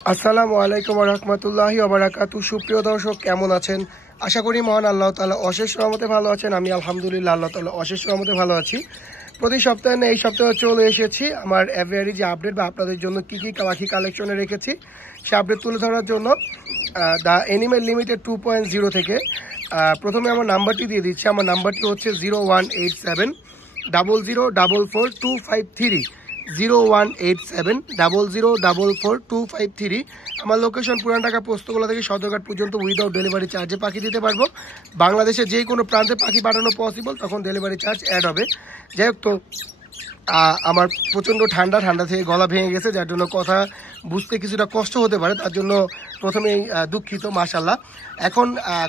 আসসালামু আলাইকুম ওয়া রাহমাতুল্লাহি ওয়া বারাকাতুহু। সুপ্রিয় দর্শক, কেমন আছেন? আশা করি মহান আল্লাহ তাআলা অশেষ রহমতে ভালো আছেন। আমি আলহামদুলিল্লাহ আল্লাহ তাআলা অশেষ রহমতে ভালো আছি। প্রতি সপ্তাহে এই সপ্তাহে চলে এসেছি আমার এভরিডে যে আপডেট বা আপনাদের জন্য কী কী পাখি কালেকশনে রেখেছি সে আপডেট তুলে ধরার জন্য দ্য অ্যানিমেল লিমিটেড 2.0 থেকে প্রথমে আমার নাম্বারটি দিয়ে দিচ্ছি। আমার নাম্বারটি হচ্ছে 0187 00444253 0187 00444253। আমার লোকেশন পুরান ঢাকা পোস্তগোলা থেকে সদরঘাট পর্যন্ত উইদাউট ডেলিভারি চার্জে পাখি দিতে পারবো। বাংলাদেশে যে কোনো প্রান্তে পাখি পাঠানো পসিবল, তখন ডেলিভারি চার্জ অ্যাড হবে। যাই হোক, তো আমার প্রচণ্ড ঠান্ডা থেকে গলা ভেঙে গেছে, যার জন্য কথা বুঝতে কিছুটা কষ্ট হতে পারে, তার জন্য প্রথমেই দুঃখিত। মাশাল্লাহ, এখন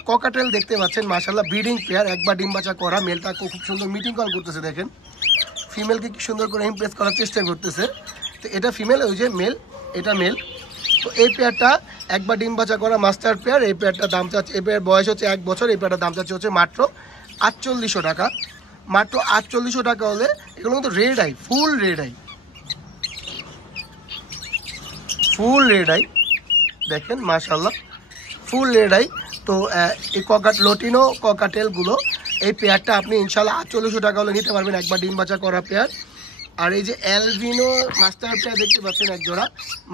ককাটেল দেখতে পাচ্ছেন, মাশাল্লাহ ব্রিডিং পেয়ার, একবার ডিম বাচ্চা করা। মেলটা খুব সুন্দর মিটিং কল করতেছে, দেখেন ফিমেলকে কি সুন্দর করে ইমপ্রেস করার চেষ্টা করতেছে। তো এটা ফিমেল, ওই যে মেল, এটা মেল। তো এই পেয়ারটা একবার ডিম বাচ্চা করা মাস্টার পেয়ার। এই পেয়ারটার দাম চাচ্ছে, এই পেয়ার বয়স হচ্ছে 1 বছর। এই পেয়ারটার দাম চাচ্ছে হচ্ছে মাত্র 4800 টাকা। মাত্র 4800 টাকা হলে এগুলো কিন্তু রেড আই, ফুল রেড আই, ফুল রেড আই, দেখেন মাশাল্লাহ ফুল রেড আই। তো এই লটিনো ককাটেলগুলো, এই পেয়ারটা আপনি ইনশাল্লাহ 4800 টাকা হলে নিতে পারবেন, একবার ডিম বাচ্চা করা পেয়ার। আর এই যে অ্যালবিনো মাস্টার পেয়ার দেখতে পাচ্ছেন এক জোড়া,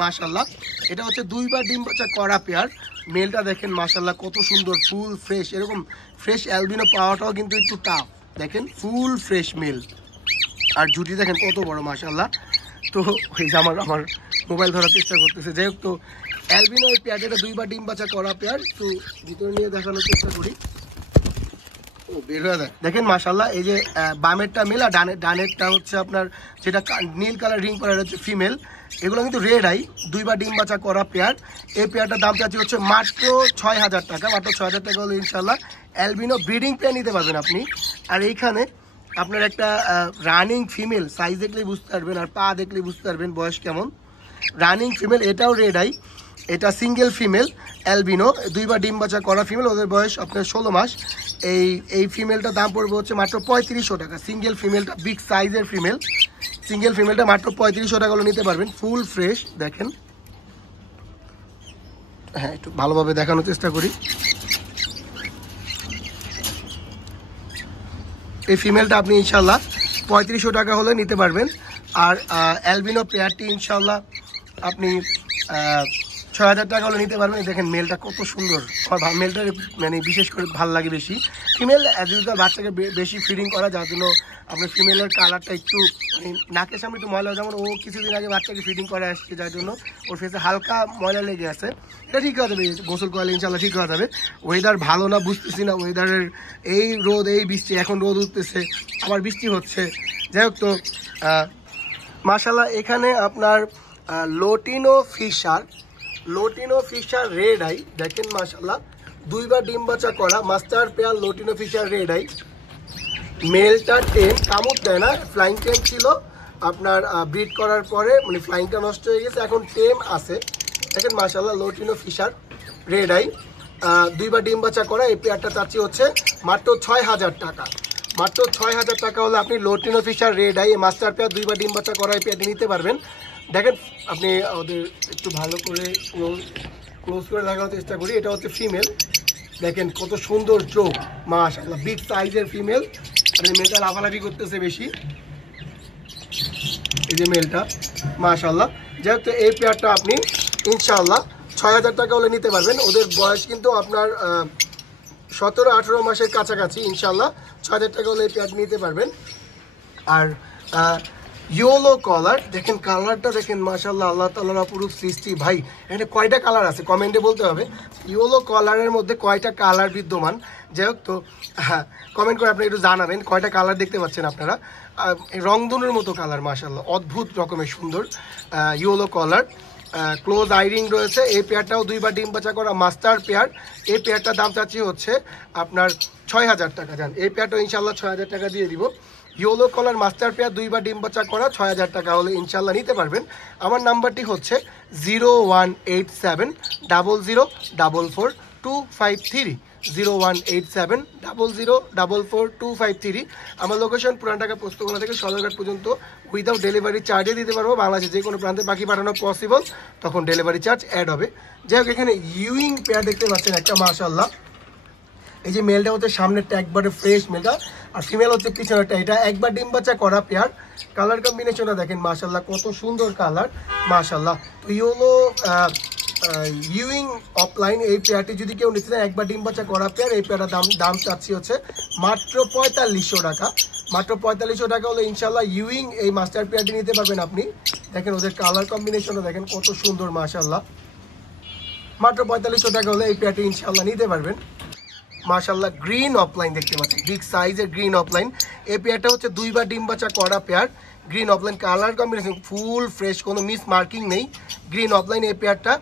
মাশাল্লাহ এটা হচ্ছে 2বার ডিম বাচ্চা করা পেয়ার। মেলটা দেখেন মাশাল্লাহ কত সুন্দর, ফুল ফ্রেশ। এরকম ফ্রেশ অ্যালবিনো পাওয়াটাও কিন্তু একটু টাফ। দেখেন ফুল ফ্রেশ মেল, আর ঝুটি দেখেন কত বড়, মাশাল্লাহ। তো এই যে আমার মোবাইল ধরার চেষ্টা করতেছে। যাই হোক, তো অ্যালবিনো এই পেয়ারটা 2বার ডিম বাচ্চা করা পেয়ার। তো ভিতরে নিয়ে দেখানোর চেষ্টা করি। ও বের হয়ে যায়, দেখেন মাশাল্লাহ। এই যে বামেরটা মেল, আর ডানেরটা হচ্ছে আপনার যেটা নীল কালার রিং করার হচ্ছে ফিমেল। এগুলো কিন্তু রেড আই, 2বার ডিম বাচ্চা করা পেয়ার। এই পেয়ারটার দাম চাচ্ছি হচ্ছে মাত্র 6000 টাকা। মাত্র 6000 টাকা হলে ইনশাল্লাহ অ্যালবিনো ব্রিডিং পেয়ার নিতে পারবেন আপনি। আর এইখানে আপনার একটা রানিং ফিমেল, সাইজ দেখলেই বুঝতে পারবেন, আর পা দেখলেই বুঝতে পারবেন বয়স কেমন। রানিং ফিমেল, এটাও রেড আই, এটা সিঙ্গেল ফিমেল অ্যালবিনো, 2বার ডিম বাচ্চা করা ফিমেল। ওদের বয়স আপনার 16 মাস। এই ফিমেলটার দাম পড়বে হচ্ছে মাত্র 3500 টাকা। সিঙ্গেল ফিমেলটা বিগ সাইজের ফিমেল, সিঙ্গেল ফিমেলটা মাত্র 3500 টাকা হলে নিতে পারবেন, ফুল ফ্রেশ। দেখেন, হ্যাঁ একটু ভালোভাবে দেখানোর চেষ্টা করি। এই ফিমেলটা আপনি ইনশাল্লাহ 3500 টাকা হলে নিতে পারবেন। আর অ্যালবিনো পেয়ারটি ইনশাল্লাহ আপনি 6000 টাকা হলে নিতে পারবেন। দেখেন মেলটা কত সুন্দর, আমার মেলটা মানে বিশেষ করে ভালো লাগে বেশি। ফিমেল অ্যাজ ইউজুয়াল বাচ্চাকে বেশি ফিডিং করা, যার জন্য আপনার ফিমেলের কালারটা একটু মানে নাকের সামনে একটু ময়লা, যেমন ও কিছুদিন আগে বাচ্চাকে ফিডিং করে আসছে, যার জন্য ওর ফেসে হালকা ময়লা লেগে আছে। এটা ঠিক হয়ে যাবে, গোসল করলে ইনশাল্লাহ ঠিক হয়ে যাবে। ওয়েদার ভালো না বুঝতেছি না, ওয়েদারের এই রোদ এই বৃষ্টি, এখন রোদ উঠতেছে আবার বৃষ্টি হচ্ছে। যাই হোক, তো মাশাল্লাহ এখানে আপনার লটিনো ফিশার রেড আই, দেখেন মাশাল্লাহ 2বার ডিম বাচ্চা করা master pair lutino Fischer red eye. মেলটা টেম, কামড় দেয় না, ফ্লাইং টেম ছিল আপনার ব্রিড করার পরে, মানে ফ্লাইংটা নষ্ট হয়ে গেছে, এখন টেম আছে। দেখেন মাশাল্লাহ লটিনো ফিশার রেড আই, 2বার ডিম বাচ্চা করা। এই পেয়ারটা চাচ্ছি হচ্ছে মাত্র 6000 টাকা। মাত্র 6000 টাকা হলে আপনি lutino Fischer red eye master pair 2বার ডিম বাচ্চা করা এই পেয়ারটি নিতে পারবেন। দেখেন আপনি ওদের একটু ভালো করে ক্লোজ করে দেখানোর চেষ্টা করি। এটা হচ্ছে ফিমেল, দেখেন কত সুন্দর চোখ, মাশাআল্লাহ বিগ সাইজের ফিমেল। আর মেলটা লাফালাফি করতেছে বেশি, এই যে মেলটা মাশাআল্লাহ। যেহেতু এই পেয়ারটা আপনি ইনশাআল্লাহ 6000 টাকা হলে নিতে পারবেন। ওদের বয়স কিন্তু আপনার 17-18 মাসের কাছাকাছি। ইনশাআল্লাহ 6000 টাকা হলে এই পেয়ার নিতে পারবেন। আর ইয়েলো কলার, দেখেন কালারটা দেখেন মাশাআল্লাহ, আল্লাহ তাআলার অপরূপ সৃষ্টি। ভাই এখানে কয়টা কালার আছে কমেন্টে বলতে হবে। ইয়েলো কলারের মধ্যে কয়টা কালার বিদ্যমান, যাই হোক, তো হ্যাঁ কমেন্ট করে আপনি একটু জানাবেন কয়টা কালার দেখতে পাচ্ছেন আপনারা। রংধনুর মতো কালার, মাশাআল্লাহ অদ্ভুত রকমের সুন্দর ইয়েলো কলার। ক্লোজ আইরিং রয়েছে। এই পেয়ারটাও 2বার ডিম বাচ্চা করা মাস্টার পেয়ার। এই পেয়ারটার দাম চাচ্ছি হচ্ছে আপনার 6000 টাকা। যান, এই পেয়ারটা ইনশাআল্লাহ 6000 টাকা দিয়ে দিব। ইয়েলো কলার মাস্টার পেয়ার 2বার ডিম বাচ্চা করা 6000 টাকা হলে ইনশাল্লাহ নিতে পারবেন। আমার নাম্বারটি হচ্ছে 0187 00444253 018700444253। আমার লোকেশন পুরান ঢাকা পোস্তগোলা থেকে সদরঘাট পর্যন্ত উইদাউট ডেলিভারি চার্জে দিতে পারবো। বাংলাদেশে যে কোনো প্রান্তে পাখি পাঠানো পসিবল, তখন ডেলিভারি চার্জ অ্যাড হবে। যাই হোক, এখানে ইউইং পেয়ার দেখতে পাচ্ছেন একটা, মাশাআল্লাহ। এই যে মেলটা হচ্ছে সামনেরটা একবারে ফ্রেশ মেলটা, আর ফিমেল হচ্ছে পিছনেরটা। এটা একবার ডিম বাচ্চা করা পেয়ার। কালার কম্বিনেশনটা দেখেন মাশাআল্লাহ, কত সুন্দর কালার মাশাআল্লাহ। তো ইয়েলো ইউইং অফলাইন এই পেয়ারটি যদি কেউ নিতে চান, একবার ডিম বাচ্চা করা পেয়ার, এই পেয়ারটার দাম চাচ্ছি হচ্ছে মাত্র 4500 টাকা। মাত্র 4500 টাকা হলে ইনশাআল্লাহ ইউইং এই মাস্টার পেয়ারটি নিতে পারবেন আপনি। দেখেন ওদের কালার কম্বিনেশনটা দেখেন কত সুন্দর মাশাআল্লাহ। মাত্র 4500 টাকা হলে এই পেয়ারটি ইনশাআল্লাহ নিতে পারবেন মাশাআল্লাহ। গ্রিন অফলাইন দেখতে পাচ্ছেন, বিগ সাইজের গ্রিন অফলাইন। এই পেয়ারটা হচ্ছে 2বার ডিম বাচ্চা করা pair. Green offline colour combination full fresh, কোনো মিস মার্কিং নেই। গ্রিন অফলাইন এই পেয়ারটা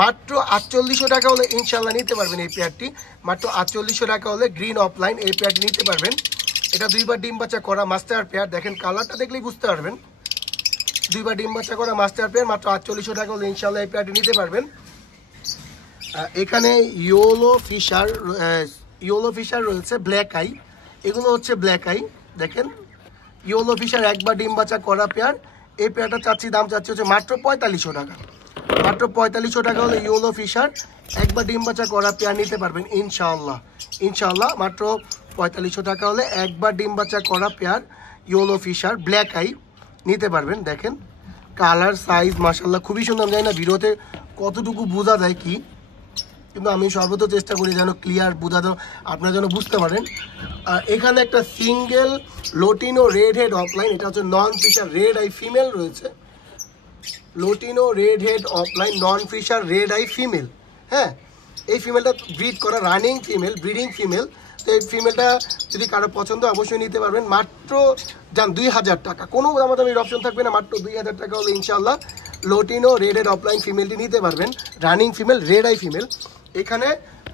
মাত্র 4800 টাকা হলে ইনশাআল্লাহ নিতে পারবেন এই পেয়ারটি। মাত্র 4800 টাকা হলে গ্রিন অফলাইন এই পেয়ারটি নিতে পারবেন। এটা 2বার ডিম বাচ্চা করা মাস্টার পেয়ার। দেখেন কালারটা দেখলেই বুঝতে পারবেন, 2বার ডিম বাচ্চা করা মাস্টার পেয়ার। মাত্র 4800 টাকা হলে ইনশাআল্লাহ এই পেয়ারটি নিতে পারবেন। এখানে ইয়েলো ফিশার রয়েছে, ব্ল্যাক আই। এগুলো হচ্ছে ব্ল্যাক আই। দেখেন ইয়েলো ফিশার একবার ডিম বাচ্চা করা পেয়ার। এই পেয়ারটা দাম চাচ্ছি হচ্ছে মাত্র 4500 টাকা। মাত্র 4500 টাকা হলে ইয়েলো ফিশার একবার ডিম বাচ্চা করা পেয়ার নিতে পারবেন ইনশাআল্লাহ। ইনশাআল্লাহ মাত্র 4500 টাকা হলে একবার ডিম বাচ্চা করা pair yellow Fischer black eye নিতে পারবেন। দেখেন কালার সাইজ মাশাআল্লাহ খুবই সুন্দর। জানি না ভিডিওতে কতটুকু বোঝা যায় কি, কিন্তু আমি সর্বত চেষ্টা করি যেন ক্লিয়ার বোঝানো, আপনারা যেন বুঝতে পারেন। এখানে একটা single lutino red head offline, এটা হচ্ছে নন ফিশার রেড আই ফিমেল রয়েছে। লোটিনো রেড হেড অফলাইন নন ফিশার রেড আই ফিমেল। হ্যাঁ, এই ফিমেলটা ব্রিড করা রানিং ফিমেল, ব্রিডিং ফিমেল। তো এই ফিমেলটা যদি কারো পছন্দ অবশ্যই নিতে পারবেন। মাত্র 2000 টাকা, কোনো দামাদামির অপশন থাকবে না। মাত্র 2000 টাকা হলে ইনশাআল্লাহ লোটিনো রেড হেড অফলাইন ফিমেলটি নিতে পারবেন। Running female, red eye female. এখানে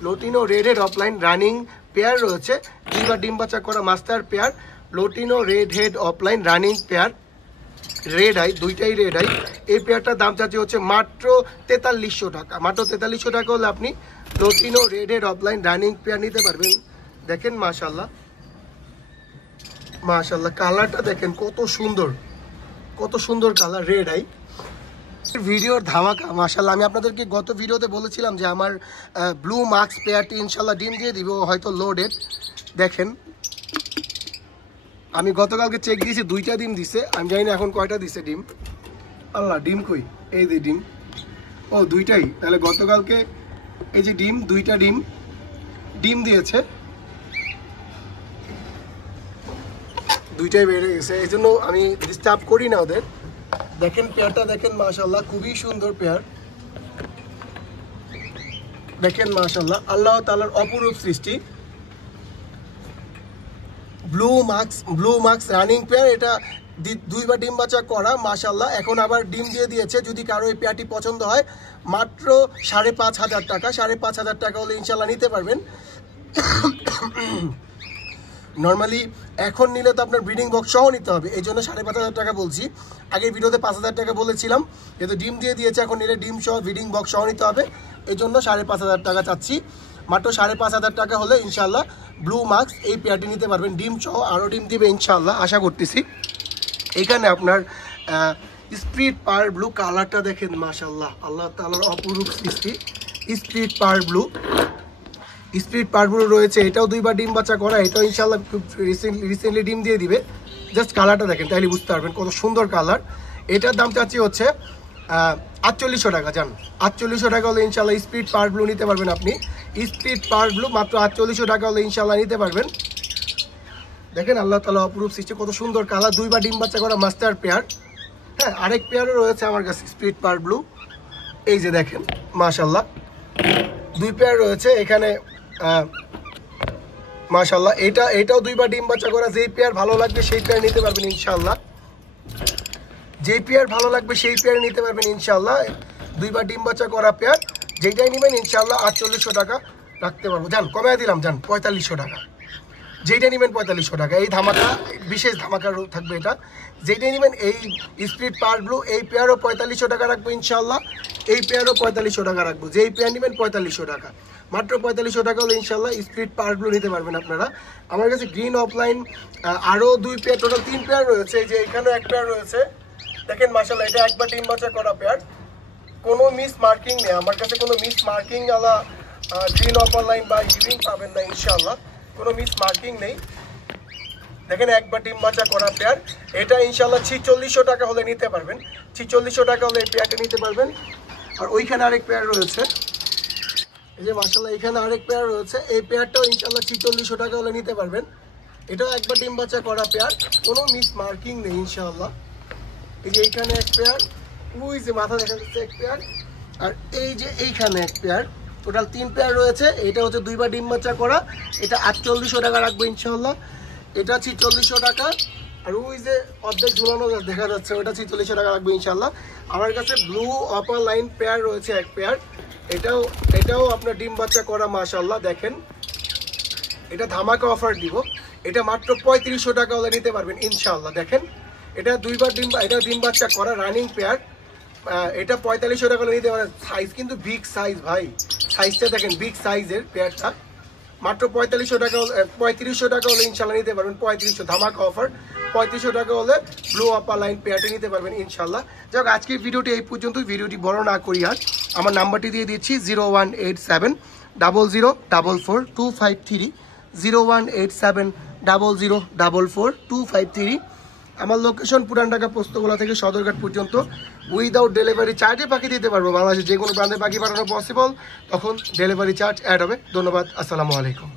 lutino red head opaline running pair রয়েছে, 2বার ডিম বাচ্চা করা master pair. Lutino red head opaline running pair, red eye, দুইটাই রেড আই। এই পেয়ারটার দাম চাচ্ছি হচ্ছে মাত্র 4300 টাকা। মাত্র 4300 টাকা হলে আপনি lutino red head opaline running pair নিতে পারবেন। দেখেন মাশাআল্লাহ মাশাআল্লাহ, কালারটা দেখেন কত সুন্দর, কত সুন্দর কালার, রেড আই। ভিডিওর ধামাকা মাশাআল্লাহ। আমি আপনাদেরকে গত ভিডিওতে বলেছিলাম যে আমার ব্লু মার্কস পেয়ারটি ইনশাআল্লাহ ডিম দিয়ে দিব, হয়তো লোডেড। দেখেন আমি গতকালকে চেক দিয়েছি, 2টা ডিম দিছে। আমি জানি না এখন কয়টা দিছে ডিম। আল্লাহ, ডিম কই? এই যে ডিম, ও 2টাই। তাহলে গতকালকে এই যে ডিম, 2টা ডিম দিয়েছে, 2টাই বেড়ে গেছে। এই জন্য আমি ডিস্টার্ব করি না ওদের। দেখেন পেয়ারটা দেখেন মাশাআল্লাহ, খুবই সুন্দর পেয়ার। দেখেন মাশাআল্লাহ, আল্লাহ তাআলার অপরূপ সৃষ্টি। Blue marks running pair. এটা 2বার ডিম বাচ্চা করা মাশাআল্লাহ। এখন আবার ডিম দিয়ে দিয়েছে। যদি কারো এই পেয়ারটি পছন্দ হয়, মাত্র 5500 টাকা। 5500 টাকা হলে ইনশাআল্লাহ নিতে পারবেন। নর্মালি এখন নিলে তো আপনার ব্রিডিং বক্স সহ নিতে হবে, এই জন্য 5500 টাকা বলছি। আগের ভিডিওতে 5000 টাকা বলেছিলাম, যেহেতু ডিম দিয়ে দিয়েছে এখন নিলে ডিম সহ ব্রিডিং বক্স সহ নিতে হবে, এই জন্য 5500 টাকা চাচ্ছি। মাত্র 5500 টাকা হলে ইনশাআল্লাহ ব্লু মার্কস এই পেয়ারটি নিতে পারবেন ডিম সহ। আরও ডিম দিবে ইনশাআল্লাহ, আশা করতেছি। এখানে আপনার স্প্রিট পার ব্লু, কালারটা দেখেন মাশাআল্লাহ, আল্লাহ তাআলার অপরূপ সৃষ্টি। স্প্রিট পার ব্লু রয়েছে, এটাও 2বার ডিম বাচ্চা করা। এটাও ইনশাআল্লাহ খুব রিসেন্টলি ডিম দিয়ে দিবে। জাস্ট কালারটা দেখেন, তাইলে বুঝতে পারবেন কত সুন্দর কালার। এটার দাম চাচ্ছি হচ্ছে 4800 টাকা। জান 4800 টাকা হলে ইনশাআল্লাহ স্প্রিট পার ব্লু নিতে পারবেন আপনি। স্প্রিট পার ব্লু মাত্র 4800 টাকা হলে ইনশাআল্লাহ নিতে পারবেন। দেখেন আল্লাহ তাআলা অপরূপ সৃষ্টি, কত সুন্দর কালার। 2বার ডিম বাচ্চা করা মাস্টার পেয়ার। হ্যাঁ, আরেক পেয়ারও রয়েছে আমার কাছে স্প্রিট পার ব্লু। এই যে দেখেন মাশাআল্লাহ, 2 পেয়ার রয়েছে এখানে মাশাআল্লাহ। এটাও 2বার ডিম বাচ্চা করা। যেই পেয়ার ভালো লাগবে সেই পেয়ার নিতে পারবেন ইনশাআল্লাহ। যেই পেয়ার ভালো লাগবে সেই পেয়ার নিতে পারবেন ইনশাআল্লাহ। 2বার ডিম বাচ্চা করা পেয়ার যেটাই নেবেন ইনশাআল্লাহ 4800 টাকা রাখতে পারবো। জান কমায় দিলাম, জান 4500 টাকা। যেটা নেবেন 4500 টাকা। এই ধামাকা বিশেষ ধামাকা থাকবে এটা, যেটা নেবেন এই স্পিড পাওয়ার ব্লু এই পেয়ারও 4500 টাকা রাখবো ইনশাল্লাহ। এই পেয়ারও 4500 টাকা রাখবো, যেই পেয়ার নেবেন 4500 টাকা, মাত্র 4500 টাকা হলে ইনশাল্লাহ স্পিড পাওয়ার ব্লু নিতে পারবেন আপনারা। আমার কাছে গ্রিন অফলাইন আরও 2 পেয়ার, টোটাল 3 পেয়ার রয়েছে। এই যে এখানেও এক পেয়ার রয়েছে, দেখেন মাশাআল্লাহ, এটা একবার ডিম বাচ্চা করা পেয়ার, কোনো মিস মার্কিং নেই আমার কাছে, কোনো মিস মার্কিং আলা গ্রিন অফলাইন বা ইউইং পাবেন না ইনশাল্লাহ, কোনো মিস মার্কিং নেই। দেখেন একবার ডিম বাচ্চা করা পেয়ার, এটা ইনশাল্লাহ 4600 টাকা হলে নিতে পারবেন, 4600 টাকা হলে এই পেয়ারটা নিতে পারবেন। আর ওইখানে আরেক পেয়ার রয়েছে, এই যে মাশাআল্লাহ এখানে আরেক পেয়ার রয়েছে, এই পেয়ারটাও ইনশাল্লাহ 4600 টাকা হলে নিতে পারবেন। এটাও একবার ডিম বাচ্চা করা পেয়ার, কোনো মিস মার্কিং নেই ইনশাল্লাহ। এই যে এইখানে এক পেয়ার, ওই যে মাথা দেখা যাচ্ছে এক পেয়ার, আর এই যে এইখানে এক পেয়ার, টোটাল 3 পেয়ার রয়েছে। এটা হচ্ছে 2বার ডিম বাচ্চা করা, এটা 4800 টাকা রাখবো ইনশাল্লাহ। এটা 4600 টাকা, আর ওই যে অর্ধেক ঝুলানো দেখা যাচ্ছে ওটা 4600 টাকা রাখবো ইনশাল্লাহ। আমার কাছে ব্লু আপার লাইন পেয়ার রয়েছে এক পেয়ার, এটাও আপনার ডিম বাচ্চা করা মাশাআল্লাহ। দেখেন এটা ধামাকা অফার দিব, এটা মাত্র 3500 টাকা হলে নিতে পারবেন ইনশাআল্লাহ। দেখেন এটা 2বার এটা ডিম বাচ্চা করা রানিং পেয়ার, এটা 4500 টাকা হলে নিতে পারেন। সাইজ কিন্তু বিগ সাইজ ভাই, সাইজটা দেখেন বিগ সাইজের পেয়ারটা, মাত্র 3500 টাকা 3500 টাকা হলে ইনশাল্লাহ নিতে পারবেন। 3500 ধামাকা অফার, 3500 টাকা হলে ব্লু আপার লাইন পেয়ারটি নিতে পারবেন ইনশাল্লাহ। যাক আজকের ভিডিওটি এই পর্যন্ত, ভিডিওটি বড় না করি আর আমার নাম্বারটি দিয়ে দিচ্ছি 0187 00 44 253, 0187 00 44 253। আমার লোকেশন পুরান ঢাকা পোস্তগোলা থেকে সদরঘাট পর্যন্ত, উইদাউট ডেলিভারি চার্জে পাখি দিতে পারবো। বাংলাদেশে যে কোনো প্রান্তে পাখি পাঠানো পসিবল, তখন ডেলিভারি চার্জ অ্যাড হবে। ধন্যবাদ, আসসালামু আলাইকুম।